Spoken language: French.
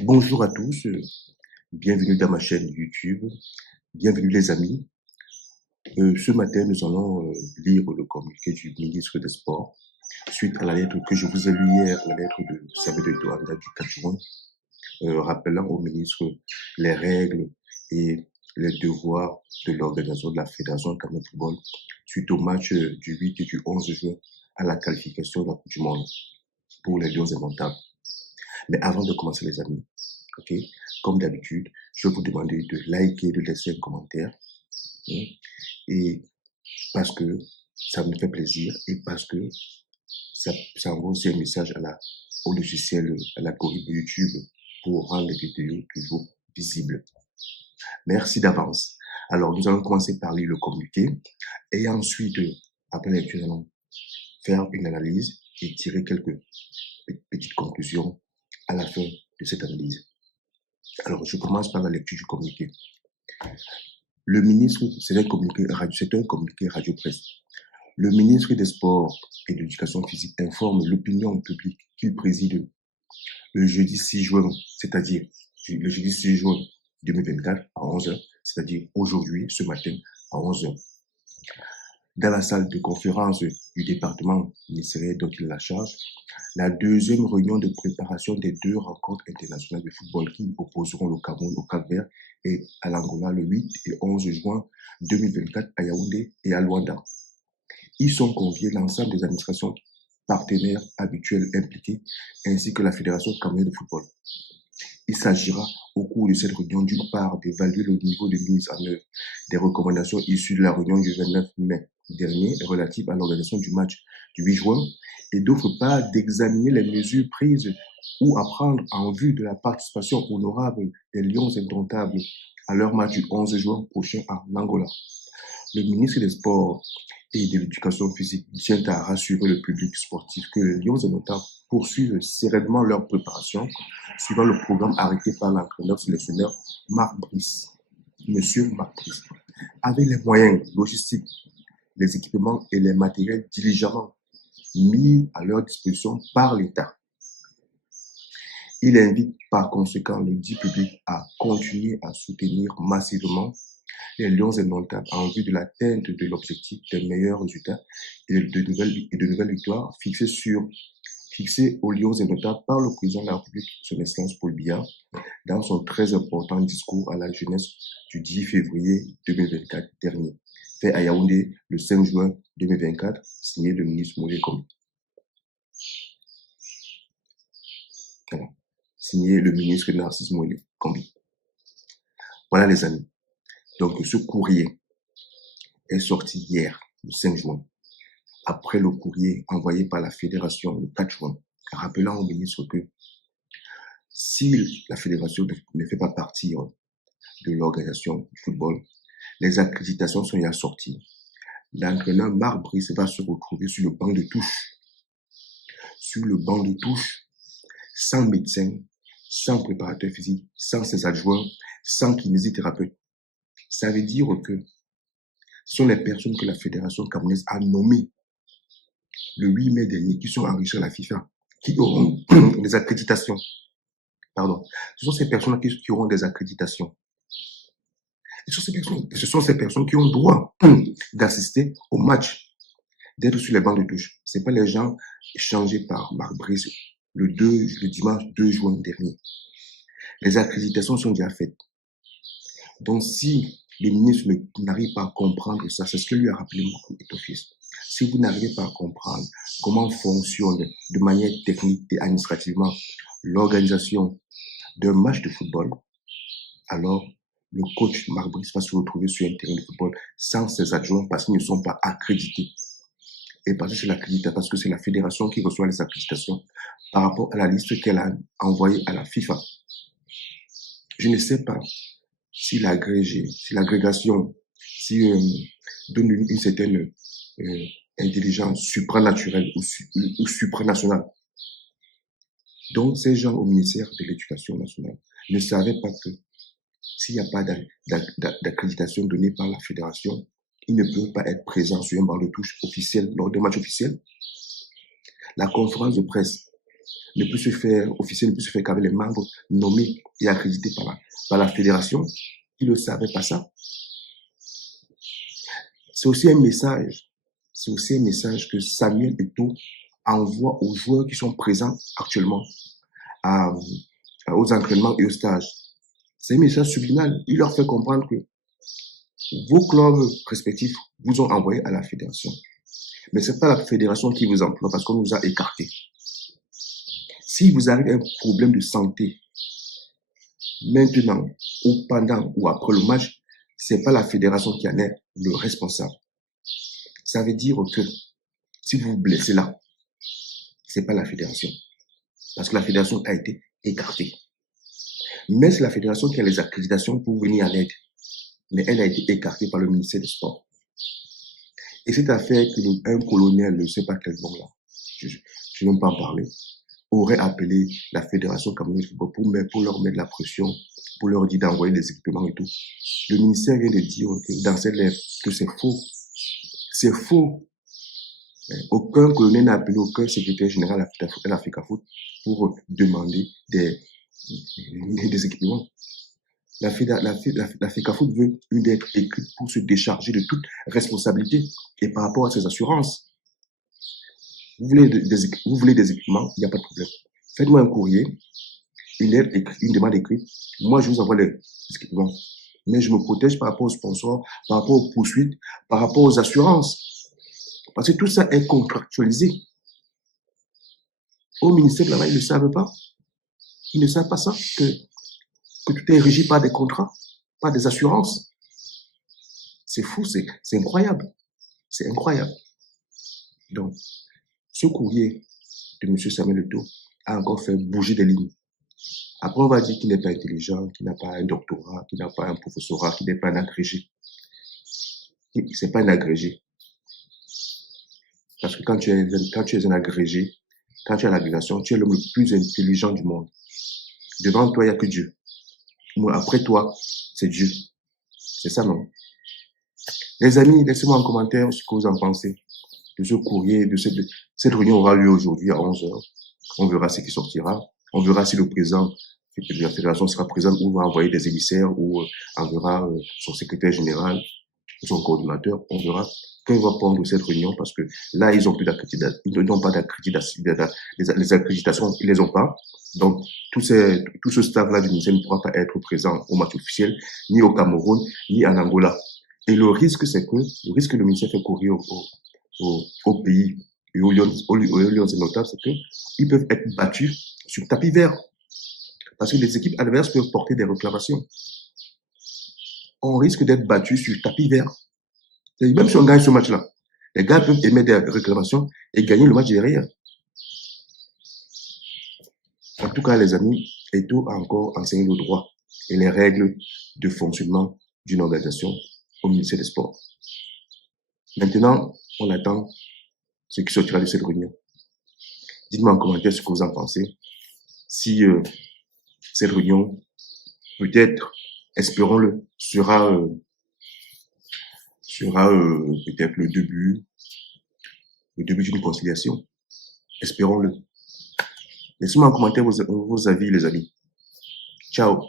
Bonjour à tous, bienvenue dans ma chaîne YouTube, bienvenue les amis. Ce matin, nous allons lire le communiqué du ministre des Sports suite à la lettre que je vous ai lue hier, la lettre de Samuel Eto'o du 4 juin, rappelant au ministre les règles et les devoirs de l'organisation de la Fédération camerounaise de football suite au match du 8 et du 11 juin à la qualification de la Coupe du Monde pour les Lions indomptables. Mais avant de commencer les amis, ok, comme d'habitude, je vais vous demander de liker, de laisser un commentaire, hein, et parce que ça me fait plaisir et parce que ça envoie aussi un message au logiciel, à l'algorithme YouTube pour rendre les vidéos toujours visibles. Merci d'avance. Alors, nous allons commencer par lire le communiqué et ensuite, après la lecture, nous allons faire une analyse et tirer quelques petites conclusions à la fin de cette analyse. Alors, je commence par la lecture du communiqué. Le ministre, c'est un communiqué radio-presse. Le ministre des Sports et de l'Éducation physique informe l'opinion publique qu'il préside le jeudi 6 juin, c'est-à-dire le jeudi 6 juin 2024 à 11h, c'est-à-dire aujourd'hui, ce matin à 11h. Dans la salle de conférence du département ministériel dont il a la charge, la deuxième réunion de préparation des deux rencontres internationales de football qui opposeront le Cameroun au Cap-Vert et à l'Angola le 8 et 11 juin 2024 à Yaoundé et à Luanda. Ils sont conviés l'ensemble des administrations partenaires habituelles impliquées ainsi que la Fédération camerounaise de football. Il s'agira au cours de cette réunion d'une part d'évaluer le niveau de mise en œuvre des recommandations issues de la réunion du 29 mai dernier relative à l'organisation du match du 8 juin et d'autre part d'examiner les mesures prises ou à prendre en vue de la participation honorable des Lions indomptables à leur match du 11 juin prochain en Angola. Le ministre des Sports et de l'Éducation physique tient à rassurer le public sportif que les Lions indomptables poursuivent sereinement leur préparation suivant le programme arrêté par l'entraîneur sélectionneur Marc Brice, Monsieur Marc Brice, avec les moyens logistiques, les équipements et les matériels diligemment mis à leur disposition par l'État. Il invite par conséquent le dit public à continuer à soutenir massivement les Lions indomptables en vue de l'atteinte de l'objectif des meilleurs résultats et de nouvelles victoires fixées aux Lions indomptables par le président de la République, son Excellence Paul Biya, dans son très important discours à la jeunesse du 10 février 2024 dernier, fait à Yaoundé le 5 juin 2024, signé le ministre Moïse Kombi. Voilà. Signé le ministre Narcisse Moïse Kombi. Voilà les amis. Donc ce courrier est sorti hier, le 5 juin, après le courrier envoyé par la fédération le 4 juin, rappelant au ministre que si la fédération ne fait pas partie de l'organisation du football, les accréditations sont déjà sorties. L'entraîneur Marc Brice va se retrouver sur le banc de touche. Sur le banc de touche, sans médecin, sans préparateur physique, sans ses adjoints, sans kinésithérapeute. Ça veut dire que ce sont les personnes que la Fédération camerounaise a nommées le 8 mai dernier, qui sont enregistrées à la FIFA, qui auront des accréditations. Pardon. Ce sont ces personnes qui auront des accréditations. Et ce sont ces personnes qui ont le droit d'assister au match, d'être sur les bancs de touche. Ce n'est pas les gens échangés par Marc Brice le dimanche 2 juin dernier. Les accréditations sont déjà faites. Donc, si le ministre n'arrive pas à comprendre ça, c'est ce que lui a rappelé Marc Eto'o. Si vous n'arrivez pas à comprendre comment fonctionne de manière technique et administrativement l'organisation d'un match de football, alors le coach Marc Brice va se retrouver sur un terrain de football sans ses adjoints parce qu'ils ne sont pas accrédités. Et parce que c'est la fédération qui reçoit les accréditations par rapport à la liste qu'elle a envoyée à la FIFA. Je ne sais pas si l'agrégation, donne une certaine intelligence supranaturelle ou supranationale. Donc, ces gens au ministère de l'Éducation nationale ne savaient pas que s'il n'y a pas d'accréditation donnée par la fédération, ils ne peuvent pas être présents sur un banc de touche officiel lors des matchs officiels. La conférence de presse ne peut se faire, officiel ne peut se faire qu'avec les membres nommés et accrédités par la fédération. Ils ne savaient pas ça. C'est aussi un message. C'est aussi un message que Samuel Eto'o envoie aux joueurs qui sont présents actuellement aux entraînements et aux stages. C'est un message subliminal. Il leur fait comprendre que vos clubs respectifs vous ont envoyé à la fédération. Mais ce n'est pas la fédération qui vous emploie parce qu'on nous a écartés. Si vous avez un problème de santé, maintenant, ou pendant, ou après le match, ce n'est pas la fédération qui en est le responsable. Ça veut dire que si vous vous blessez là, ce n'est pas la fédération. Parce que la fédération a été écartée. Mais c'est la fédération qui a les accréditations pour venir en aide. Mais elle a été écartée par le ministère des Sports. Et cette affaire qu'un colonel, je ne sais pas quel nom là, je ne vais même pas en parler, aurait appelé la fédération camerounaise de football pour leur mettre la pression, pour leur dire d'envoyer des équipements et tout. Le ministère vient de dire que dans cette lettre, que c'est faux. C'est faux. Aucun colonel n'a appelé aucun secrétaire général à l'Africafoot pour demander des équipements. L'Africafoot veut une lettre écrite pour se décharger de toute responsabilité et par rapport à ses assurances. Vous voulez des équipements, il n'y a pas de problème. Faites-moi un courrier, une lettre écrite, une demande écrite. Moi, je vous envoie les équipements. Mais je me protège par rapport aux sponsors, par rapport aux poursuites, par rapport aux assurances. Parce que tout ça est contractualisé. Au ministère de la Main, ils ne savent pas. Ils ne savent pas ça, que tout est régi par des contrats, par des assurances. C'est fou, c'est incroyable. C'est incroyable. Donc, ce courrier de M. Samuel Eto'o a encore fait bouger des lignes. Après, on va dire qu'il n'est pas intelligent, qu'il n'a pas un doctorat, qu'il n'a pas un professorat, qu'il n'est pas un agrégé. C'est pas un agrégé. Parce que quand tu es un agrégé, quand tu as l'agrégation, tu es l'homme le plus intelligent du monde. Devant toi, il n'y a que Dieu. Après toi, c'est Dieu. C'est ça, non? Les amis, laissez-moi en commentaire ce que vous en pensez de ce courrier, de cette réunion aura lieu aujourd'hui à 11h. On verra ce qui sortira. On verra si le président de la fédération sera présent ou va envoyer des émissaires ou enverra son secrétaire général ou son coordinateur. On verra quand il va prendre cette réunion parce que là, ils n'ont plus d'accréditation. Ils n'ont pas d'accréditation. Les accréditations, ils les ont pas. Donc, tout ce staff-là du ministère ne pourra pas être présent au match officiel, ni au Cameroun, ni en Angola. Et le risque que le ministère fait courir au pays et aux Lions indomptables, c'est qu'ils peuvent être battus sur tapis vert. Parce que les équipes adverses peuvent porter des réclamations. On risque d'être battus sur tapis vert. Et même si on gagne ce match-là, les gars peuvent émettre des réclamations et gagner le match derrière. En tout cas, les amis, Eto'o a encore enseigné le droit et les règles de fonctionnement d'une organisation au ministère des Sports. Maintenant, on attend ce qui sortira de cette réunion. Dites-moi en commentaire ce que vous en pensez. Si cette réunion, peut-être, espérons-le, sera peut-être le début d'une conciliation. Espérons-le. Laissez-moi en commentaire vos avis, les amis. Ciao.